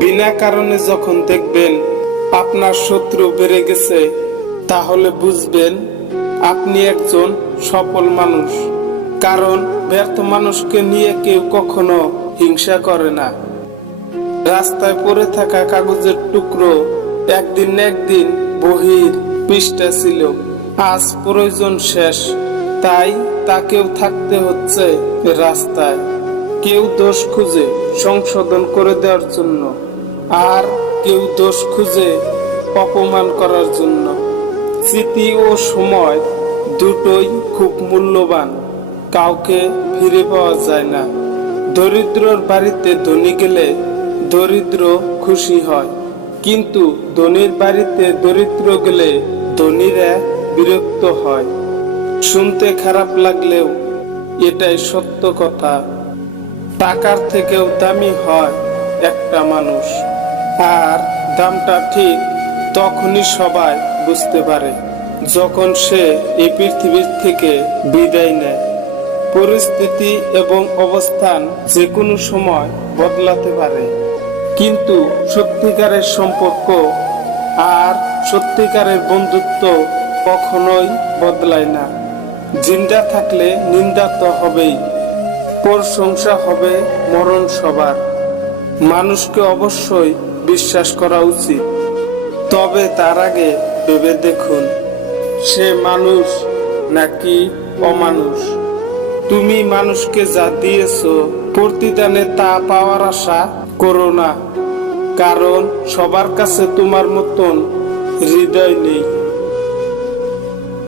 বিনা কারণে যখন দেখবেন আপনার শত্রু বেড়ে গেছে, তাহলে বুঝবেন আপনি একজন সফল মানুষ। কারণ ব্যর্থ মানুষকে নিয়ে কেউ কখনো হিংসা করে না। রাস্তায় পড়ে থাকা কাগজের টুকরো একদিন না একদিন বহির পৃষ্ঠা ছিল। আজ প্রয়োজন শেষ, তাই তাকেও থাকতে হচ্ছে রাস্তায়। কেউ দোষ খুঁজে সংশোধন করে দেওয়ার জন্য, আর কেউ দোষ খুঁজে অপমান করার জন্য। স্মৃতি ও সময় দুটোই খুব মূল্যবান, কাউকে ফিরে পাওয়া যায় না। দরিদ্রর বাড়িতে ধনী গেলে দরিদ্র খুশি হয়, কিন্তু ধনীর বাড়িতে দরিদ্র গেলে ধনীরা বিরক্ত হয়। শুনতে খারাপ লাগলেও এটাই সত্য কথা। টাকার থেকেও দামি হয় একটা মানুষ, আর দামটা ঠিক তখনই সবাই বুঝতে পারে যখন সে এই পৃথিবীর থেকে বিদায় নেয়। পরিস্থিতি এবং অবস্থান যে কোনো সময় বদলাতে পারে, কিন্তু সত্যিকারের সম্পর্ক আর সত্যিকারের বন্ধুত্ব কখনোই বদলায় না। জিন্দা থাকলে নিন্দা তো হবেই, প্রশংসা হবে মরণ সবার। মানুষকে অবশ্যই বিশ্বাস করা উচিত, তবে তার আগে ভেবে দেখুন সে মানুষ নাকি অমানুষ। তুমি মানুষকে যা দিয়েছো প্রতিদানে তা পাওয়ার আশা করো না, কারণ সবার কাছে তোমার মতন হৃদয় নেই।